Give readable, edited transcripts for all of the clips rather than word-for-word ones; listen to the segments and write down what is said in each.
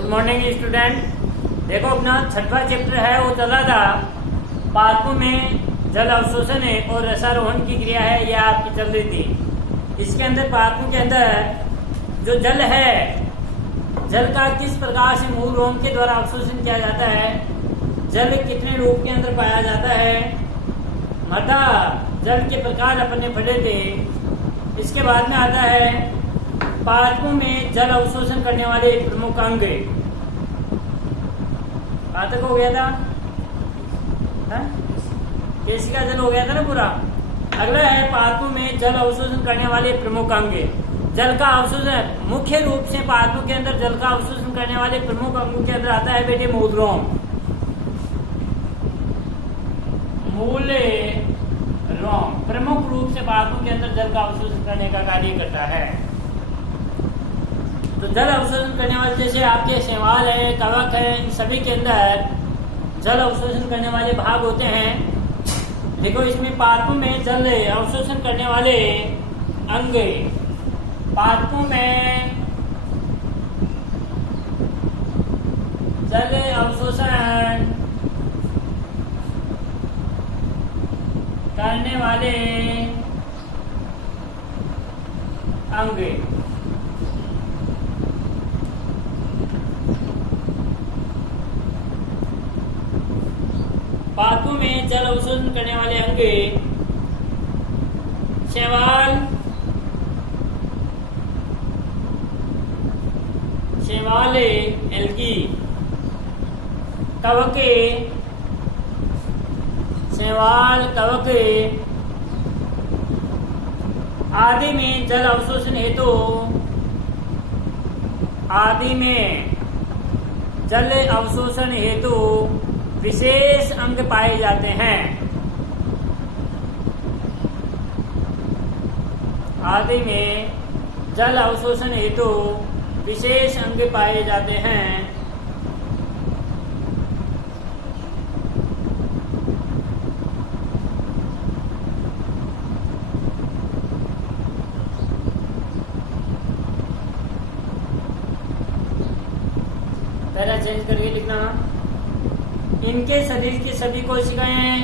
Good morning student. देखो अपना छठवां चैप्टर है वो चला था, पादपों में जल अवशोषण है और रसारोहण की क्रिया है, यह आपकी चल रही थी। इसके अंदर पादपों के अंदर जो जल है, जल का किस प्रकार से मूल रोम के द्वारा अवशोषण किया जाता है, जल कितने रूप के अंदर पाया जाता है, मृदा जल के प्रकार अपने पढ़े थे। इसके बाद में आता है पादपों में जल अवशोषण करने वाले प्रमुख अंग। पादप हो गया था, केशिका जल हो गया था ना पूरा। अगला है पादपों में जल अवशोषण करने वाले प्रमुख अंग। जल का अवशोषण मुख्य रूप से पादपों के अंदर जल का अवशोषण करने वाले प्रमुख अंगों के अंदर आता है बेटे मूलरोम। मूल रोम प्रमुख रूप से पादपों के अंदर जल का अवशोषण करने का कार्य करता है। तो जल अवशोषण करने वाले जैसे आपके शैवाल है, कवक है, इन सभी के अंदर जल अवशोषण करने वाले भाग होते हैं। देखो इसमें पादपों में जल अवशोषण करने वाले अंग, पादपों में जल अवशोषण करने वाले अंग। पादपों में जल अवशोषण करने वाले अंग शैवाल, एल्गी, कवक, शैवाल, कवक आदि में जल अवशोषण हेतु जल अवशोषण हेतु विशेष अंग पाए जाते हैं। आदि में जल अवशोषण हेतु विशेष अंग पाए जाते हैं। पहला चेंज करके लिखना। इनके शरीर की सभी कोशिकाएं,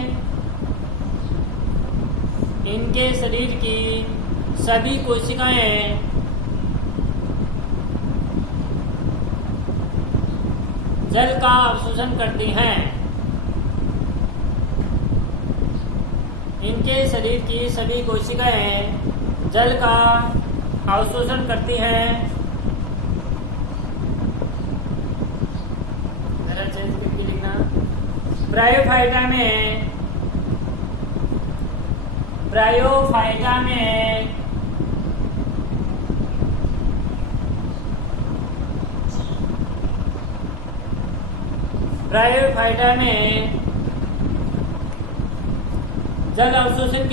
इनके शरीर की सभी कोशिकाएं जल का अवशोषण करती हैं। इनके शरीर की सभी कोशिकाएं जल का अवशोषण करती हैं। चेंज करके लिखना। ब्रायोफाइटा में जल अवशोषण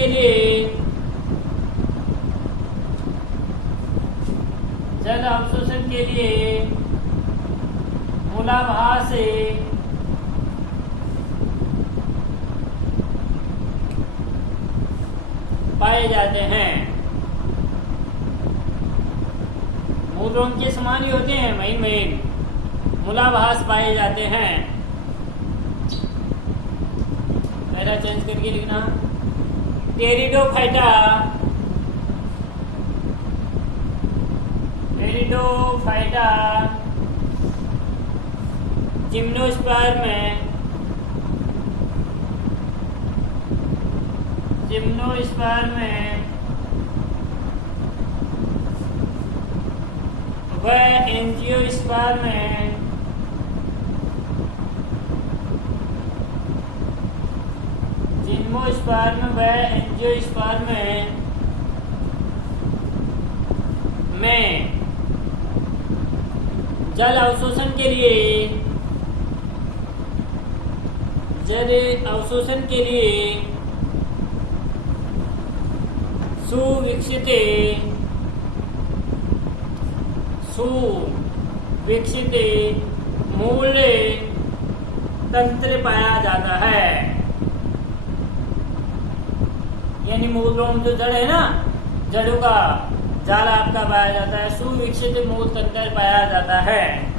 के लिए मूलाभास से पाए जाते हैं। मूलरोम के समान ही होते हैं, महीन मूलाभास पाए जाते हैं। पहला चेंज करके लिखना। टेरिडोफाइटा जिम्नोस्पर्म व एंजियोस्पर्म में जल अवशोषण के लिए सुविकसित मूल तंत्र पाया जाता है। यानी मूलरोम जो जड़ है ना, जड़ों का जाल आपका पाया जाता है, सुविकसित मूल तंत्र पाया जाता है।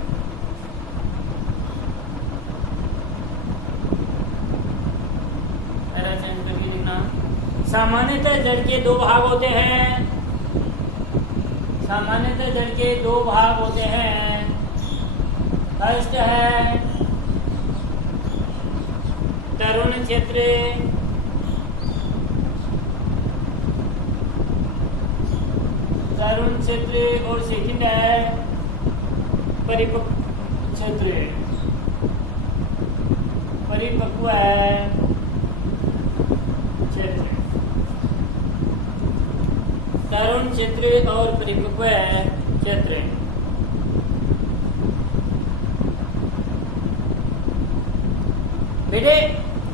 सामान्यतः जड़ के दो भाग होते हैं। सामान्यतः जड़ के दो भाग होते हैं। फर्स्ट है तरुण क्षेत्र, तरुण क्षेत्र, और सेकंड है परिपक्व क्षेत्र, परिपक्व क्षेत्र। तरुण क्षेत्र और परिपक्व क्षेत्र। बेटे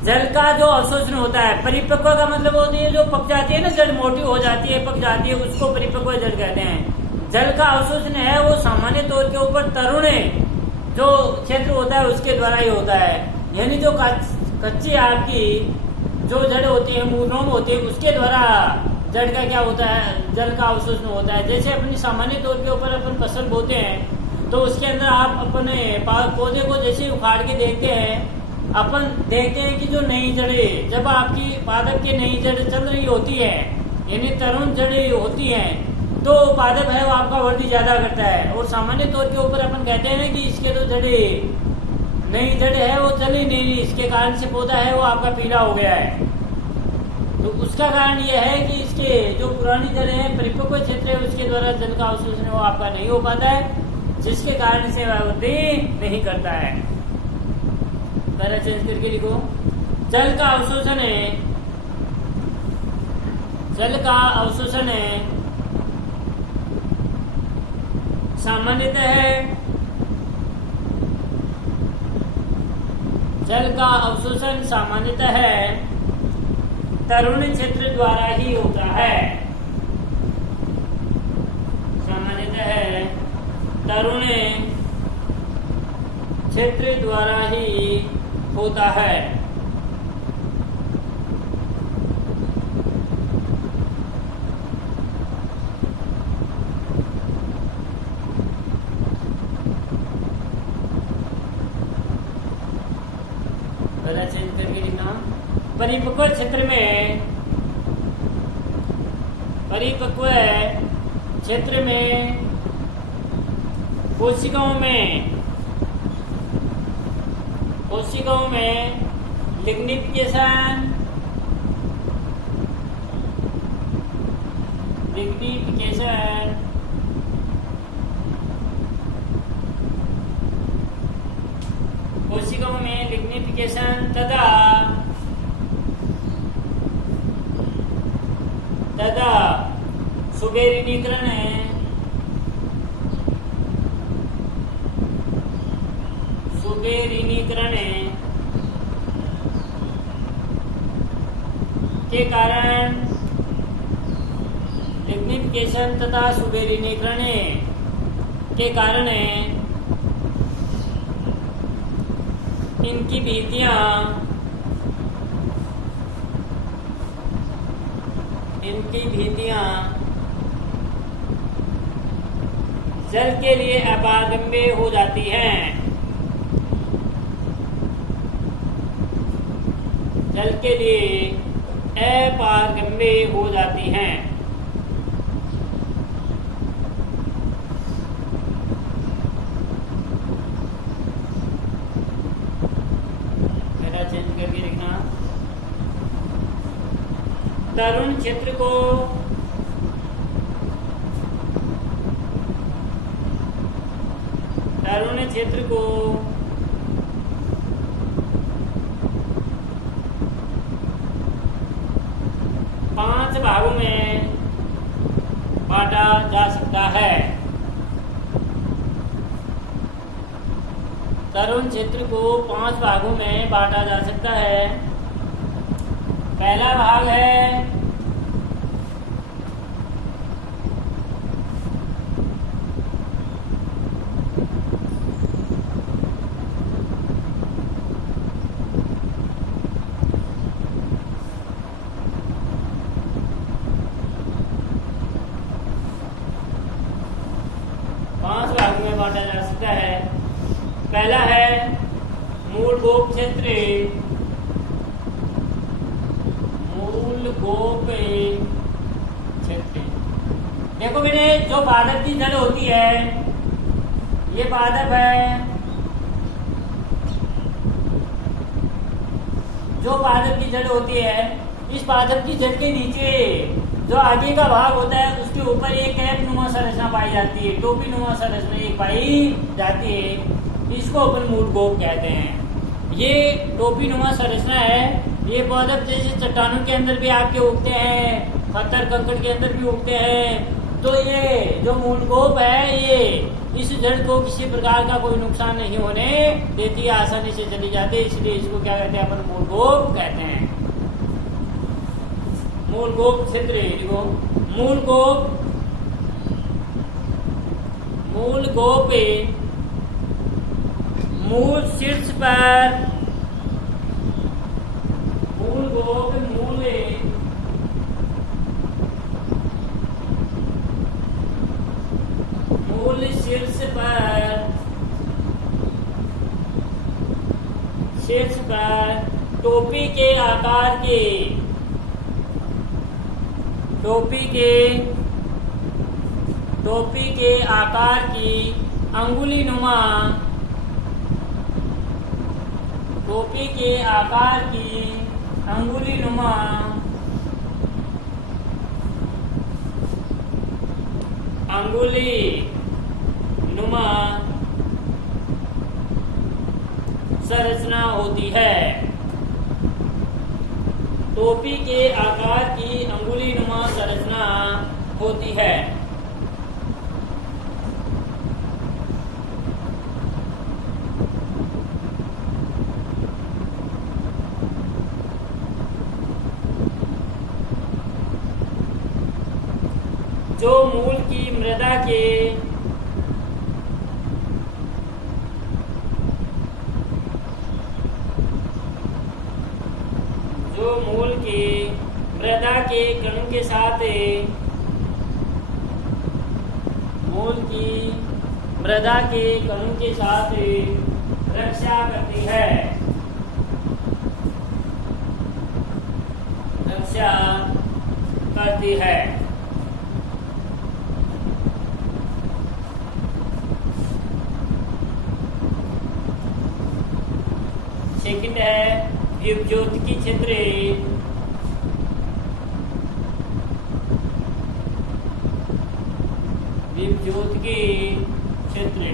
जल का जो अवशोषण होता है, परिपक्व का मतलब होती है जो पक जाती है ना, जल मोटी हो जाती है, पक जाती है, उसको परिपक्व जल कहते हैं। जल का अवशोषण है वो सामान्य तौर के ऊपर तरुण जो क्षेत्र होता है उसके द्वारा ही होता है। यानी जो कच्ची आपकी जो जड़ होती है, मूलरोम होती है, उसके द्वारा जड़ का क्या होता है, जल का अवशोषण होता है। जैसे अपनी सामान्य तौर के ऊपर अपन फसल बोते हैं तो उसके अंदर आप अपने पौधे को जैसे उखाड़ के देखते हैं, अपन देखते हैं कि जो नई जड़ें, जब आपकी पादप की नई जड़ चल रही होती है, यानी तरुण जड़ें होती हैं, तो पादप है वो आपका वृद्धि ज्यादा करता है। और सामान्य तौर के ऊपर अपन कहते हैं कि इसके तो जड़ें, नई जड़ है वो चली नहीं, इसके कारण से पौधा है वो आपका पीला हो गया है। तो उसका कारण यह है कि इसके जो पुरानी जड़ें हैं, परिपक्व क्षेत्र है, उसके द्वारा जल का अवशोषण वो आपका नहीं हो पाता है, जिसके कारण से वह वृद्धि नहीं करता है। पहले चेंज करके लिखो, जल का अवशोषण है, जल का अवशोषण है सामान्यतः है, जल का अवशोषण सामान्यतः है तरुण क्षेत्र द्वारा ही होता है। सामान्यतः है तरुण क्षेत्र द्वारा ही होता है। पहला चेंज करके लिखना, परिपक्व क्षेत्र में, परिपक्व क्षेत्र में कोशिकाओं में लिग्निफिकेशन कोशिकाओं में लिग्निफिकेशन तथा सुबेरिनीकरण के कारण, लिग्निफिकेशन तथा सुबेरिनीकरण के कारण इनकी भित्तियां जल के लिए अपारगम्य हो जाती हैं। जल के लिए अपारगम्य हो जाती हैं। मेरा चेंज करके लिखना, तरुण क्षेत्र को पांच भागों में बांटा जा सकता है। तरुण क्षेत्र को 5 भागों में बांटा जा सकता है। पहला भाग है बांटा जा सकता है। पहला है मूलभूत क्षेत्र, मूलभूत गोप क्षेत्र। देखो बेटे, जो पादप की जड़ होती है, ये पादप है, जो पादप की जड़ होती है, इस पादप की जड़ के नीचे जो आगे का भाग होता है, उसके ऊपर एक कैप नुमा संरचना पाई जाती है, टोपी नुमा संरचना एक पाई जाती है। इसको अपन मूल गोप कहते हैं। ये टोपी नुमा संरचना है। ये पादप जैसे चट्टानों के अंदर भी आपके उगते हैं, पत्थर कंकड़ के अंदर भी उगते हैं। तो ये जो मूल गोप है, ये इस जड़ को किसी प्रकार का कोई नुकसान नहीं होने देती है, आसानी से चली जाती है, इसलिए इसको क्या कहते हैं, अपन मूल गोप कहते हैं। मूल गोप क्षेत्र। मूल गोप मूल शीर्ष पर, मूल गोप मूल शीर्ष पर टोपी के आकार के, टोपी के आकार की अंगुली नुमा, टोपी के आकार की अंगुली नुमा संरचना होती है। टोपी के आकार की अंगुली नुमा संरचना होती है। जो मूल की मृदा के कणों के साथ, मूल की मृदा के कणों के साथ रक्षा करती है, रक्षा करती है। सेकंड है विभज्योतिकी क्षेत्र। विभज्योतिकी क्षेत्र।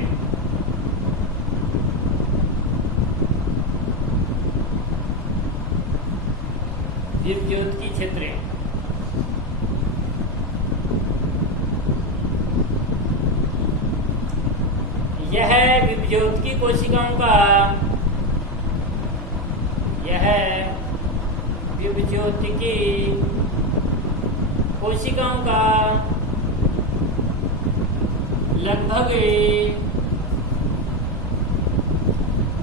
विभज्योतिकी क्षेत्र यह विभज्योतिकी कोशिकाओं का, यह विभज्योतिकी कोशिकाओं का लगभग,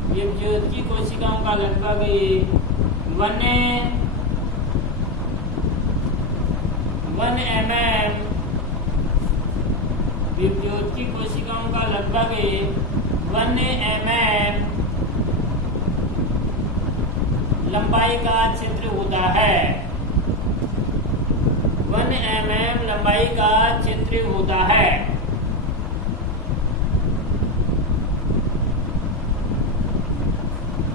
विभज्योतिकी कोशिकाओं का लगभग 1 mm, विभज्योतिकी कोशिकाओं का लगभग 1 mm लंबाई का क्षेत्र होता है। 1 mm लंबाई का क्षेत्र होता है।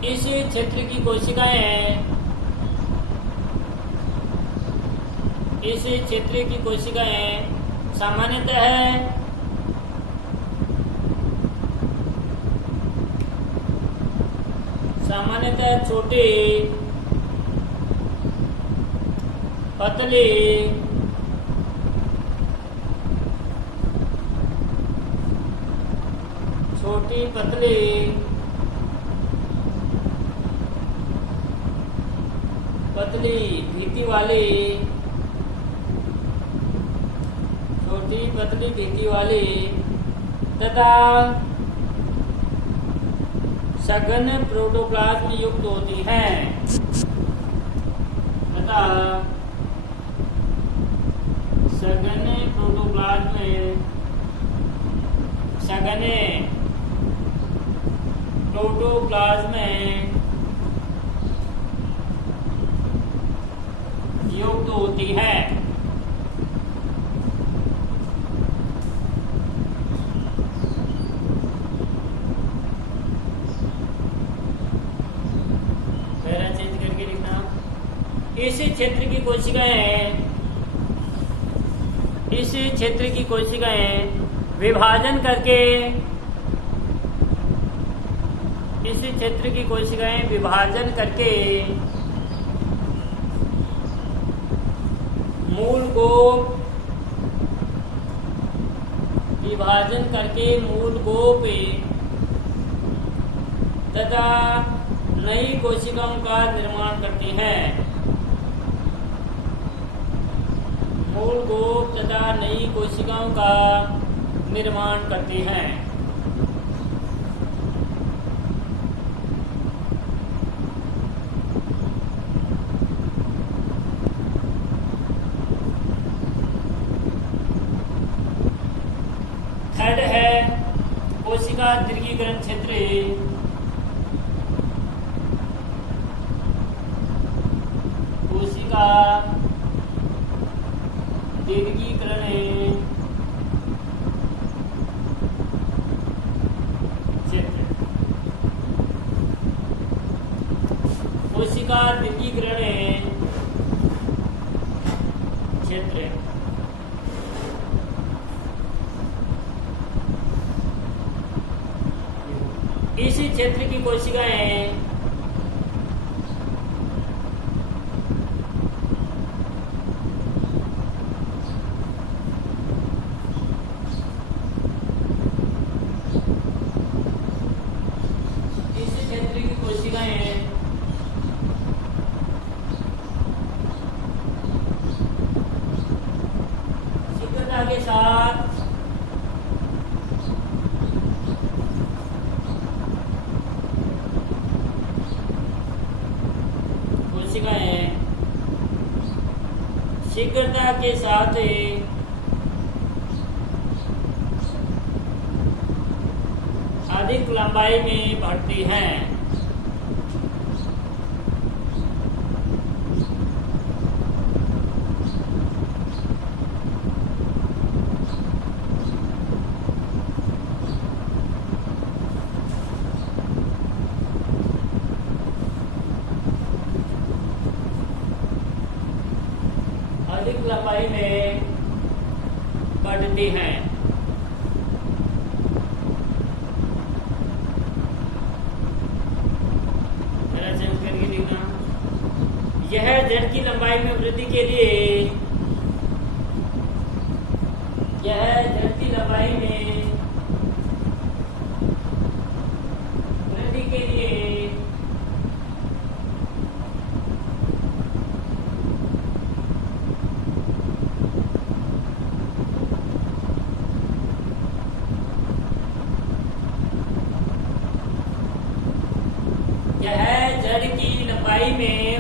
इस क्षेत्र की कोशिकाएं, इस क्षेत्र की कोशिकाएं सामान्यतः छोटे, पतले, छोटी पतले, पतली भीति वाले, छोटी पतली भीति वाले तथा सघन प्रोटोप्लाज्म युक्त होती हैं, तथा सघन प्रोटोप्लाज्म युक्त होती है। पैरा चेंज करके लिखना। इस क्षेत्र की कोशिकाएं विभाजन करके मूल गोप तथा नई कोशिकाओं का निर्माण करती हैं। मूल गोप तथा नई कोशिकाओं का निर्माण करती हैं। थर्ड है कोशिका दीर्घीकरण क्षेत्र। कोशिका दीर्घीकरण क्षेत्र। कोशिका दीर्घीकरण क्षेत्र इसी क्षेत्र की कोशिकाएं शीघ्रता के साथ अधिक लंबाई में बढ़ती हैं। अधिक लंबाई में बढ़ती हैं। यह जड़ की लंबाई में वृद्धि के लिए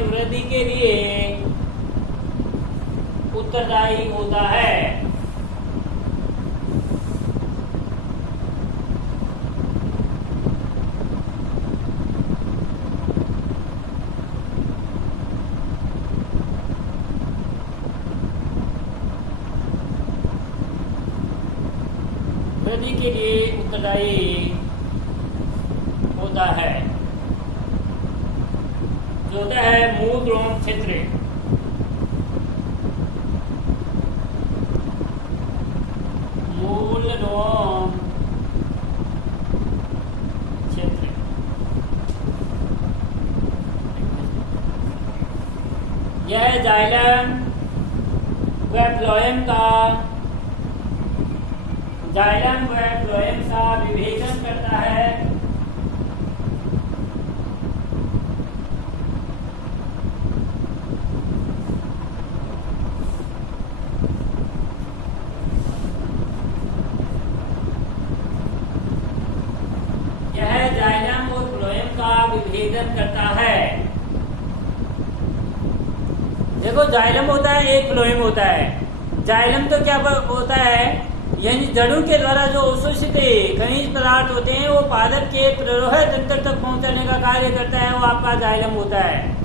वृद्धि के लिए उत्तरदायी होता है। वृद्धि के लिए उत्तरदायी होता है। जो होता है मूल रोम क्षेत्र। मूल रोम क्षेत्र यह जाइलम व फ्लोएम का विभेदन करता है। विभेदन करता है। देखो जाइलम होता है, एक फ्लोएम होता है। जाइलम तो क्या होता है, यानी जड़ों के द्वारा जो अवशोषित खनिज पदार्थ होते हैं वो पादप के प्ररोह तंत्र तक पहुंचाने का कार्य करता है, वो आपका जाइलम होता है।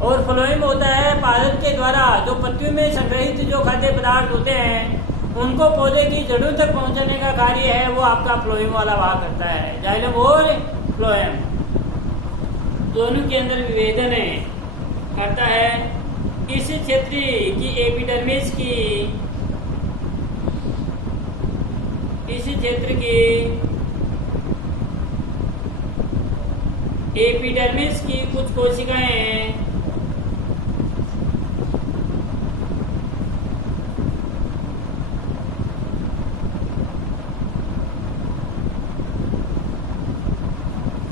और फ्लोएम होता है पादप के द्वारा जो पत्तियों में संग्रहित जो खाद्य पदार्थ होते हैं उनको पौधे की जड़ों तक पहुंचाने का कार्य है वो आपका फ्लोएम वाला भाग करता है। जाइलम और फ्लोएम दोनों के अंदर विभेदन करता है। इस क्षेत्र की एपिडर्मिस की इस क्षेत्र की एपिडर्मिस की कुछ कोशिकाएं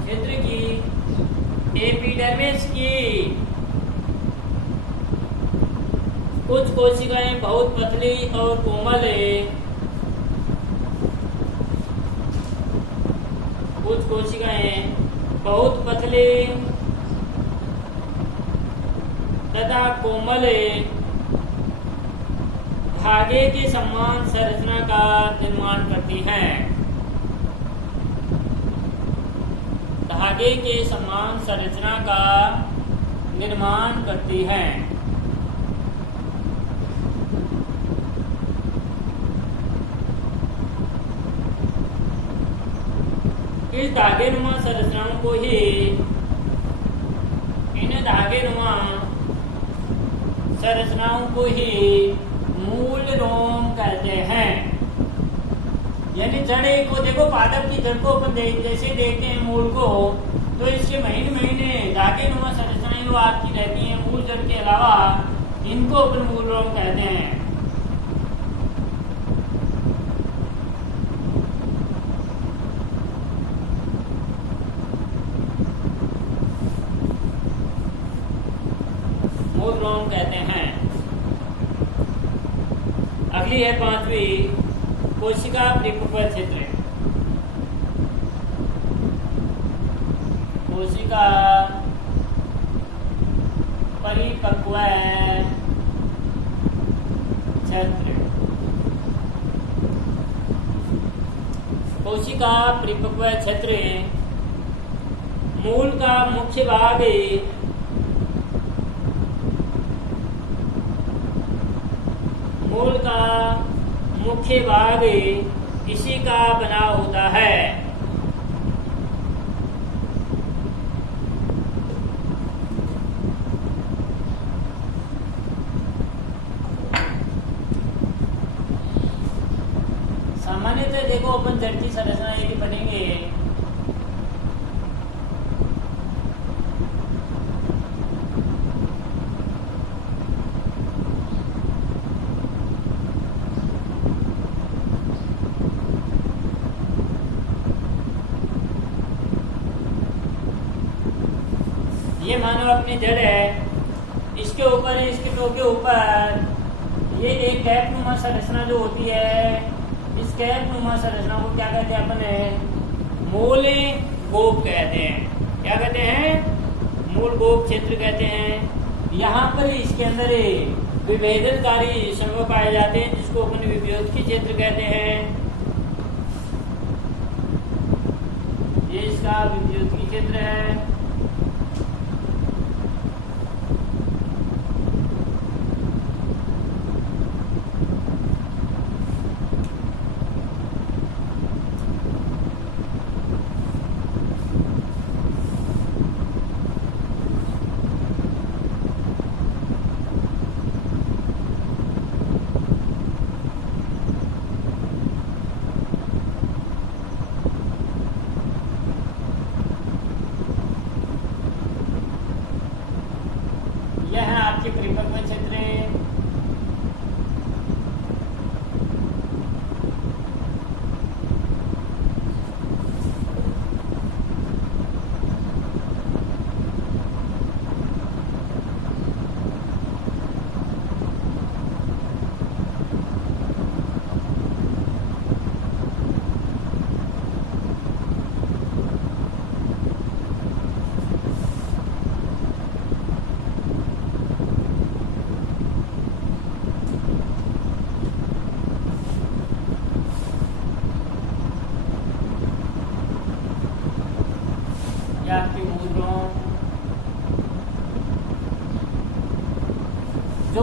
क्षेत्र की एपिडर्मिस की कुछ कोशिकाएं बहुत पतली और कोमल कुछ कोशिकाएं बहुत पतले तथा कोमल धागे के समान संरचना का निर्माण करती हैं। धागे के समान संरचना का निर्माण करती हैं। इस धागेनुमा संरचनाओं को ही इन धागेनुमा संरचनाओं को ही मूल रोम कहते हैं। यानी जड़े को देखो, पादप की जड़ को अपन जैसे देखते हैं मूल को, तो इसके महीने महीने धागेनुमा संरचनाएं जो आपकी रहती हैं मूल जड़ के अलावा, इनको अपन मूल रोम कहते हैं। मूल रोम कहते हैं। अगली है पांचवी, कोशिका परिपक्व क्षेत्र। कोशिका परिपक्व क्षेत्र। कोशिका परिपक्व क्षेत्र मूल का मुख्य भाग इसी का बना होता है। सामान्यतः देखो अपन जड़ की संरचना यदि पढ़ेंगे ये मानो अपनी जड़ है, इसके ऊपर इसके टो के ऊपर ये एक कैप नुमा संरचना जो होती है, इस कैप नुमा संरचना को क्या कहते हैं अपन? मूल गोप कहते हैं। क्या कहते हैं? मूल गोप क्षेत्र कहते हैं। यहाँ पर इसके अंदर विभेदनकारी संघ पाए जाते हैं जिसको अपन विभेदकी क्षेत्र कहते हैं। ये इसका विभेदकी क्षेत्र है। यह है आपके परिपक्व क्षेत्र।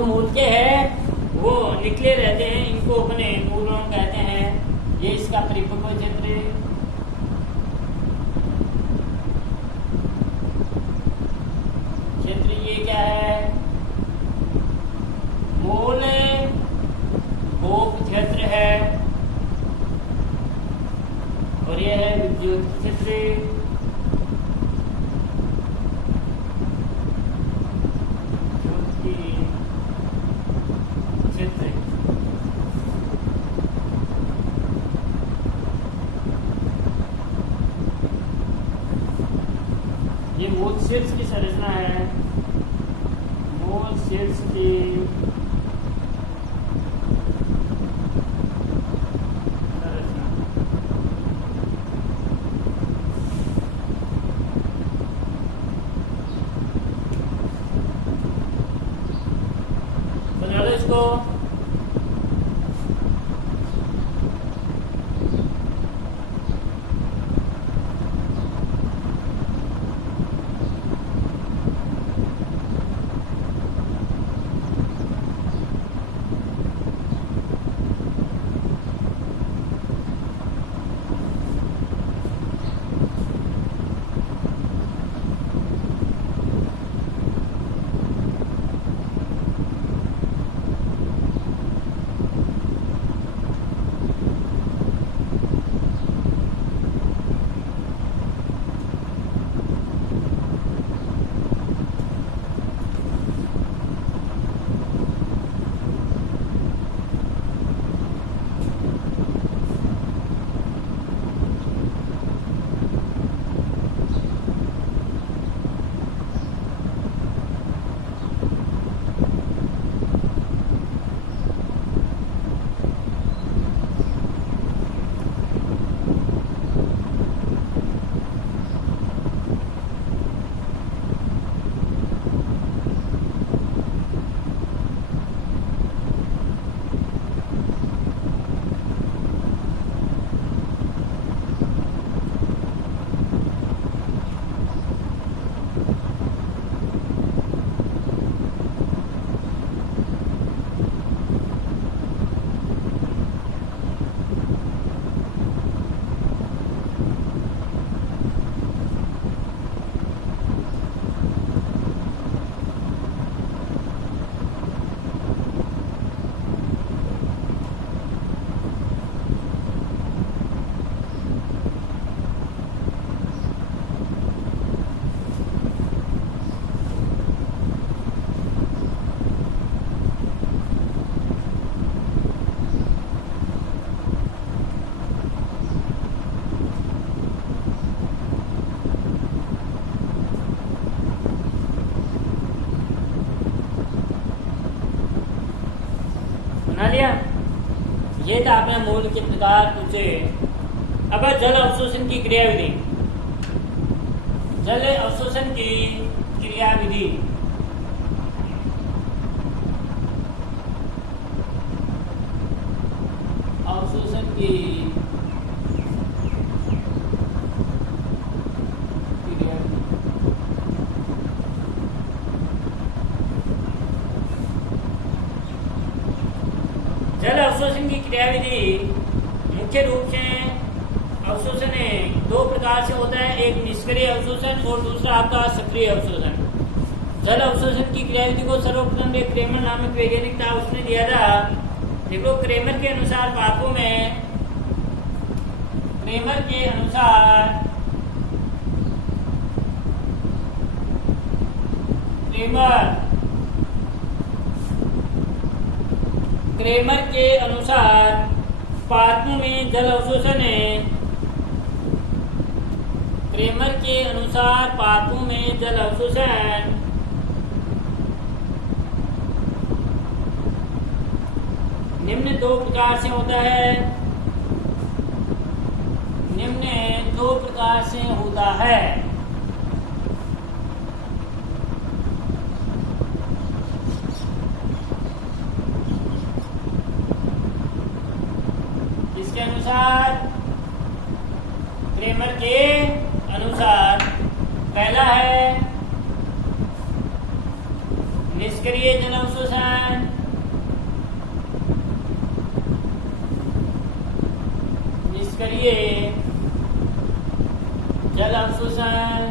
मूल के हैं वो निकले रहते हैं, इनको अपने मूलों कहते हैं। ये इसका परिपक्व क्षेत्र, ये क्या है, मूल भोग क्षेत्र है, और यह है विद्युत क्षेत्र। ये मूल शीर्ष की संरचना है, मूल शीर्ष की संरचना। समझा लो इसको। बना लिया। ये था अपना मूल के प्रकार पूछे। अब जल अवशोषण की क्रियाविधि, जल अवशोषण की क्रियाविधि। अवशोषण की जल अवशोषण की क्रियाविधि मुख्य रूप से अवशोषण दो प्रकार से होता है, एक निष्क्रिय अवशोषण और दूसरा आपका सक्रिय अवशोषण। जल अवशोषण की क्रियाविधि को सर्वप्रथम एक क्रेमर नामक वैज्ञानिक था, उसने दिया था। देखो क्रेमर के अनुसार पापों में, क्रेमर के अनुसार क्रेमर के अनुसार पापों में जल अवशोषण है। क्रेमर के अनुसार पापों में जल अवशोषण निम्न दो प्रकार से होता है। निम्न दो प्रकार से होता है। इसके अनुसार, क्रेमर के अनुसार पहला है निष्क्रिय जल अवशोषण, सक्रिय जल अवशोषण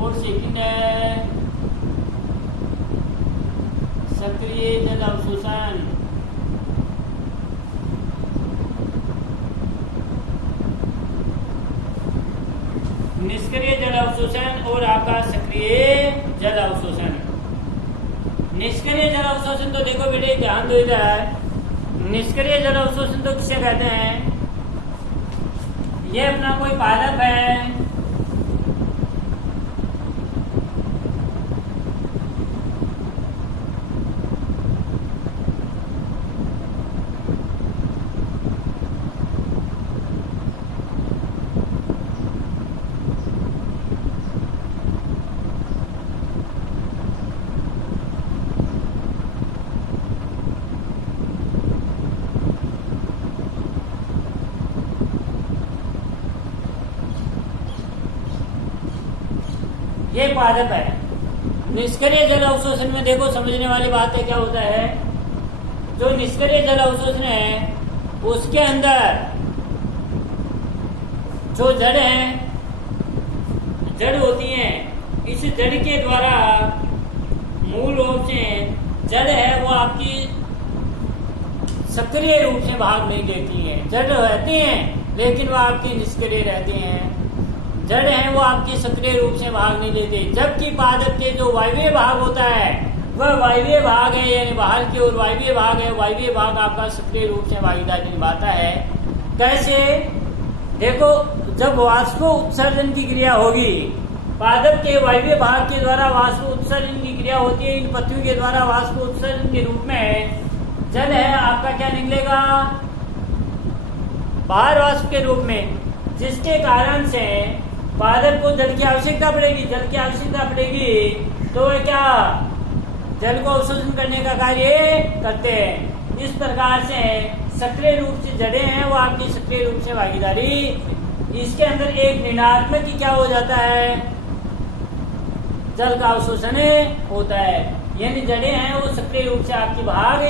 और सेकंड है सक्रिय जल अवशोषण। निष्क्रिय जल अवशोषण और आपका सक्रिय जल अवशोषण। निष्क्रिय जल अवशोषण तो देखो बेटे, ध्यान दो इधर। निष्क्रिय जल अवशोषण तो किसे कहते हैं? ये अपना कोई पादप है, ये पादप है। निष्क्रिय जल अवशोषण में देखो समझने वाली बात है, क्या होता है? जो निष्क्रिय जल अवशोषण है उसके अंदर जो जड़ है, जड़ होती है, इस जड़ के द्वारा मूल रूप से जड़ है वो आपकी सक्रिय रूप से भाग नहीं लेती है। जड़ रहती हैं लेकिन वो आपकी निष्क्रिय रहती हैं। जड़ है वो आपकी सक्रिय रूप से भाग नहीं लेते। जबकि पादप के जो वायवीय भाग होता है वह वायवीय भाग है, यानी बाहर की ओर वायवीय भाग है। वायवीय भाग आपका सक्रिय रूप से भागीदारी निभाता है। कैसे? देखो, जब वाष्प उत्सर्जन की क्रिया होगी, पादप के वायवीय भाग के द्वारा वाष्प उत्सर्जन की क्रिया होती है। इन पत्तियों के द्वारा वाष्प उत्सर्जन के रूप में जल है आपका क्या निकलेगा? बाहर वाष्प के रूप में, जिसके कारण से पादप को जल की आवश्यकता पड़ेगी। जल की आवश्यकता पड़ेगी तो वह क्या जल को अवशोषण करने का कार्य करते हैं। इस प्रकार से सक्रिय रूप से जड़ें हैं वो आपकी सक्रिय रूप से भागीदारी, इसके अंदर एक ऋणात्मक क्या हो जाता है? जल का अवशोषण होता है। यानी जड़ें हैं वो सक्रिय रूप से आपकी भाग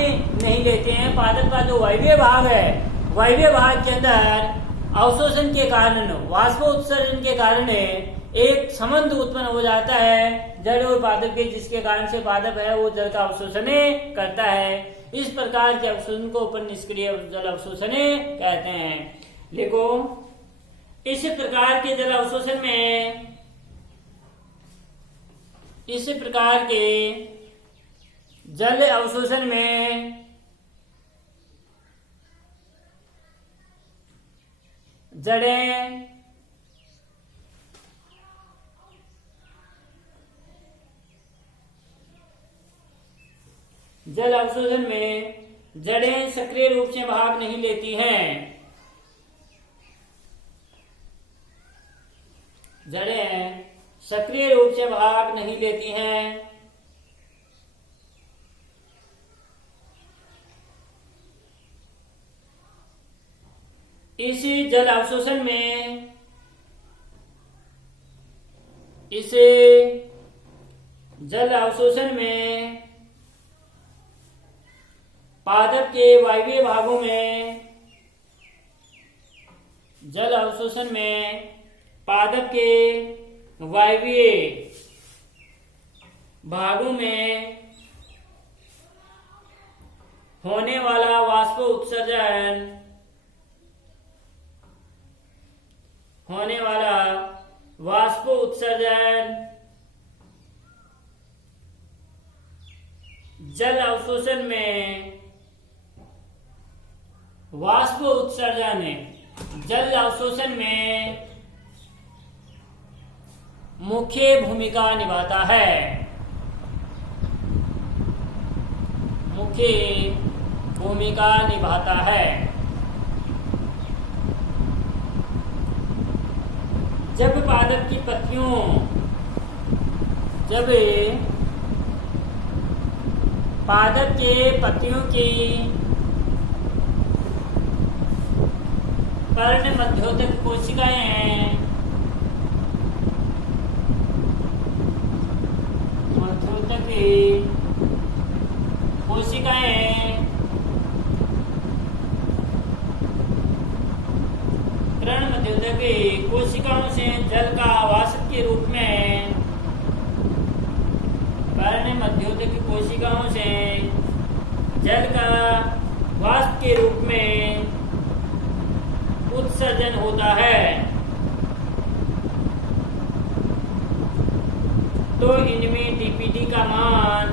नहीं लेते हैं। पादप का जो वायवीय भाग है, वायवीय भाग के अंदर अवशोषण के कारण, वाष्प उत्सर्जन के कारण एक संबंध उत्पन्न हो जाता है जड़ और पादप के, जिसके कारण से पादप है वो जल का अवशोषण करता है। इस प्रकार के अवशोषण को अपन निष्क्रिय जल अवशोषण कहते हैं। देखो, इस प्रकार के जल अवशोषण में, इस प्रकार के जल अवशोषण में जड़ें जल अवशोषण में जड़ें सक्रिय रूप से भाग नहीं लेती हैं। जड़ें सक्रिय रूप से भाग नहीं लेती हैं। इसी जल अवशोषण में, इसे जल अवशोषण में पादप के वायवीय भागों में, जल अवशोषण में पादप के वायवीय भागों में होने वाला वाष्प उत्सर्जन, होने वाला वाष्प उत्सर्जन जल अवशोषण में, वाष्प उत्सर्जन जल अवशोषण में मुख्य भूमिका निभाता है। मुख्य भूमिका निभाता है। जब पादप की पत्तियों, जब पादप के पत्तियों की पर्ण मध्योतक कोशिकाएं हैं, मध्योतक कोशिकाएं मध्योदक कोशिकाओं से जल का वाष्प के रूप में पर्ण मध्योदक कोशिकाओं से जल का वाष्प के रूप में उत्सर्जन होता है, तो इनमें डीपीटी का मान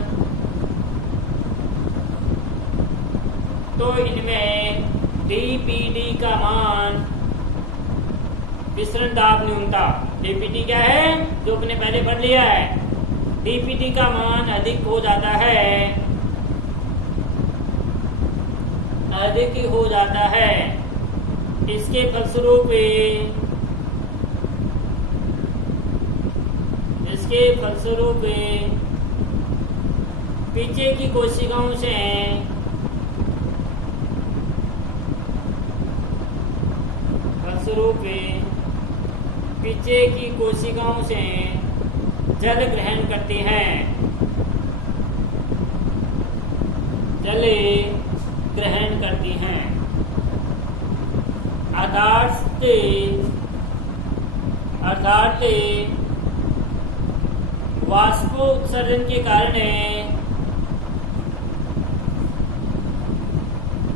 विसरण दाब न्यूनता डीपीटी क्या है जो अपने पहले पढ़ लिया है। डीपीटी का मान अधिक हो जाता है, इसके फलस्वरूप पीछे की कोशिकाओं से जल ग्रहण करती हैं,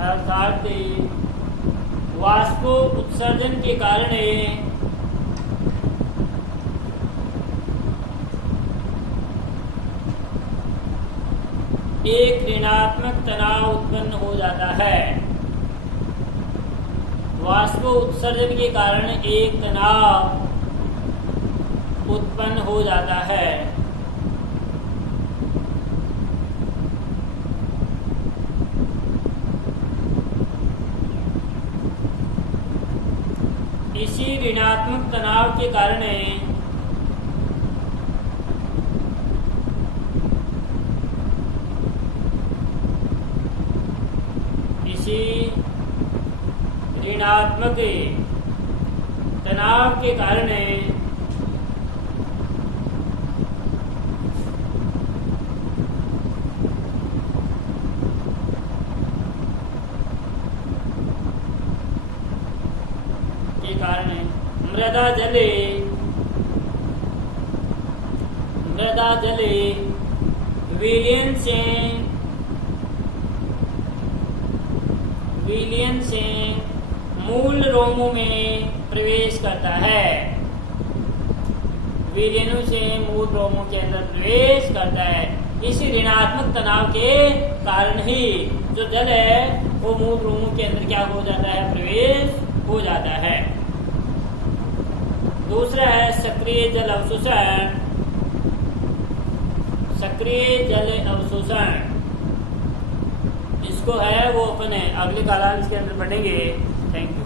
अर्थात वाष्पोत्सर्जन के कारण एक ऋणात्मक तनाव उत्पन्न हो जाता है। वाष्प उत्सर्जन के कारण एक तनाव उत्पन्न हो जाता है। इसी ऋणात्मक तनाव के कारण मृदा जले विलयन से मूल रोमों में प्रवेश करता है। विलयनों से मूल रोमों के अंदर प्रवेश करता है। इसी ऋणात्मक तनाव के कारण ही जो जल है वो मूल रोमों के अंदर क्या हो जाता है, प्रवेश हो जाता है। दूसरा है सक्रिय जल अवशोषण। इसको है वो अपने अगले कालांश के अंदर पढ़ेंगे। Thank you.